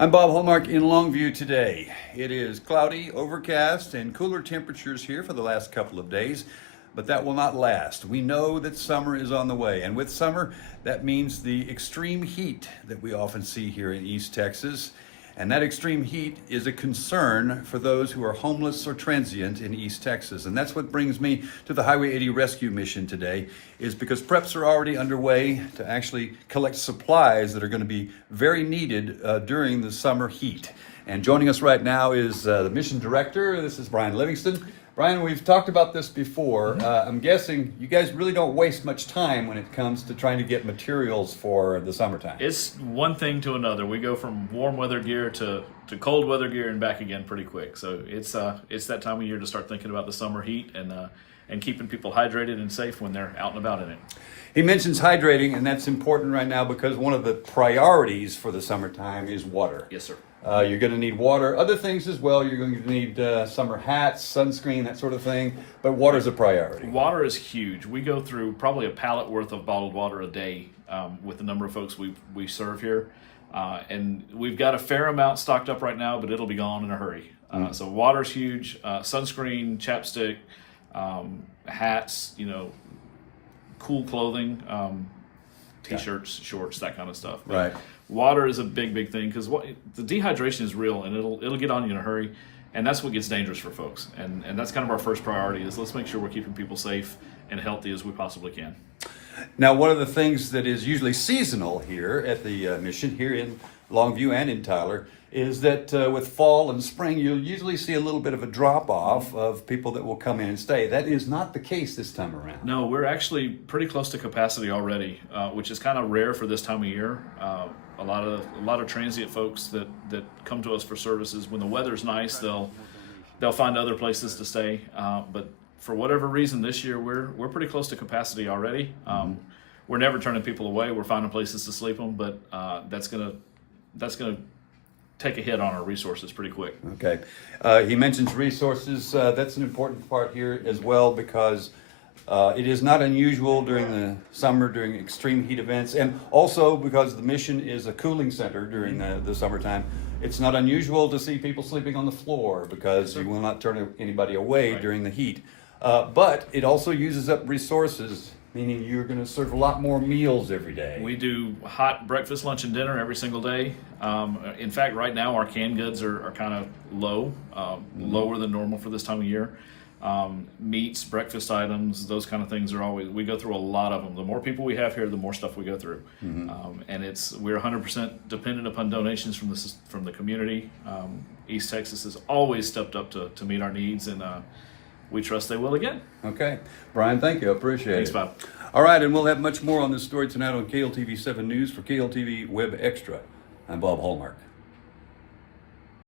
I'm Bob Hallmark in Longview today. It is cloudy, overcast, and cooler temperatures here for the last couple of days, but that will not last. We know that summer is on the way, and with summer, that means the extreme heat that we often see here in East Texas. And that extreme heat is a concern for those who are homeless or transient in East Texas. And that's what brings me to the Highway 80 rescue mission today, is because preps are already underway to actually collect supplies that are going to be very needed during the summer heat. And joining us right now is the mission director. This is Brian Livingston. Brian, we've talked about this before. I'm guessing you guys really don't waste much time when it comes to trying to get materials for the summertime. It's one thing to another. We go from warm weather gear to cold weather gear and back again pretty quick. So it's that time of year to start thinking about the summer heat and keeping people hydrated and safe when they're out and about in it. He mentions hydrating, and that's important right now because one of the priorities for the summertime is water. Yes, sir. You're going to need water, other things as well. You're going to need summer hats, sunscreen, that sort of thing. But water is a priority. Water is huge. We go through probably a pallet worth of bottled water a day with the number of folks we serve here. And we've got a fair amount stocked up right now, but it'll be gone in a hurry. So water's huge. Sunscreen, chapstick, hats, cool clothing, t-shirts, shorts, that kind of stuff. But right. Water is a big thing because the dehydration is real and it'll get on you in a hurry, and that's what gets dangerous for folks. And that's kind of our first priority is let's make sure we're keeping people safe and healthy as we possibly can. Now, one of the things that is usually seasonal here at the mission, here in Longview and in Tyler, is that with fall and spring, you'll usually see a little bit of a drop-off of people that will come in and stay. That is not the case this time around. No, we're actually pretty close to capacity already, which is kind of rare for this time of year. A lot of transient folks that come to us for services, when the weather's nice, they'll find other places to stay. But for whatever reason, this year we're pretty close to capacity already. We're never turning people away. We're finding places to sleep them, but that's gonna take a hit on our resources pretty quick. Okay. He mentions resources. That's an important part here as well because it is not unusual during the summer, during extreme heat events, and also because the mission is a cooling center during the summertime. It's not unusual to see people sleeping on the floor because you will not turn anybody away during the heat. But it also uses up resources, meaning you're going to serve a lot more meals every day. We do hot breakfast, lunch, and dinner every single day. In fact, right now our canned goods are kind of low, lower than normal for this time of year. Meats, breakfast items, those kind of things we go through a lot of them. The more people we have here, the more stuff we go through. And we're 100% dependent upon donations from the community. East Texas has always stepped up to meet our needs, and we trust they will again. Okay. Brian, thank you. I appreciate Thanks, it. Bob. All right, and we'll have much more on this story tonight on KLTV 7 News. For KLTV Web Extra, I'm Bob Hallmark.